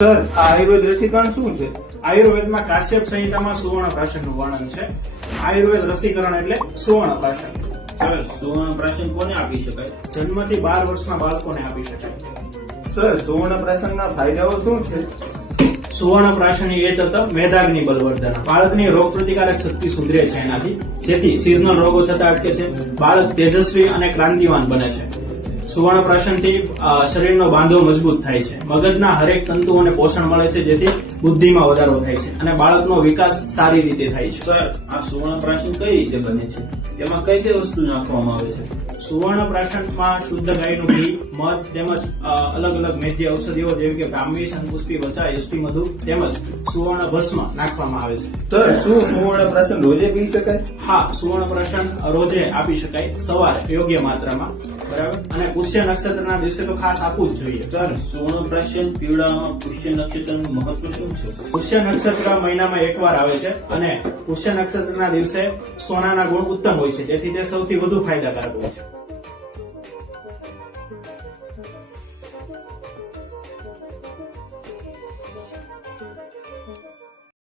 Sir, આ આયુર્વેદ રસીકરણ શું છે? આયુર્વેદમાં કાશ્યપ સંહિતામાં સુવર્ણ પ્રાશનનું વર્ણન છે. આયુર્વેદ રસીકરણ એટલે સુવર્ણ પ્રાશન. સર, સુવર્ણ પ્રાશન કોને આપી શકાય? જન્મથી 12 વર્ષના બાળકોને આપી શકાય. સર, સુવર્ણ પ્રાશનના ફાયદાઓ શું છે? સુવર્ણ પ્રાશનની એ તત્વ મેધાગ્નિ બલવર્ધન. બાળકની રોગ પ્રતિકારક શક્તિ સુધરે છે એનાથી, જેથી સિઝનલ રોગો થતા અટકે છે. બાળક તેજસ્વી અને ક્રાંતિવાન બને છે. સુવર્ણ પ્રાશનથી શરીરનો બાંધો મજબૂત થાય છે. મગજના હરેક તંતુઓને પોષણ મળે છે, જેથી બુદ્ધિમાં વધારો થાય છે અને બાળકનો વિકાસ સારી રીતે થાય છે. સર, આ સુવર્ણ પ્રાશન કઈ રીતે બને છે? તેમાં કઈ કઈ વસ્તુ નાખવામાં આવે છે? સુવર્ણ પ્રાશનમાં શુદ્ધ ગાયનું ઘી, મધ તેમજ અલગ અલગ મેધ્ય ઔષધિઓ જેવી કે બ્રાહ્મી, શંકુષ્પી, વચા, યષ્ટી મધુ તેમજ સુવર્ણ ભસ્મ નાખવામાં આવે છે. સર, શું સુવર્ણ પ્રાશન રોજે પી શકાય? હા, સુવર્ણ પ્રાશન રોજે આપી શકાય, સવારે યોગ્ય માત્રામાં. બરાબર. અને પુષ્ય નક્ષત્રના દિવસે તો ખાસ આપવું જ જોઈએ. સર, સુવર્ણ પ્રાશન પીવડાવવામાં પુષ્ય નક્ષત્રનું મહત્વ શું છે? પુષ્ય નક્ષત્ર મહિનામાં એકવાર આવે છે અને પુષ્ય નક્ષત્રના દિવસે સોનાના ગુણ ઉત્તમ હોય છે, તેથી તે સૌથી વધુ ફાયદાકારક હોય છે.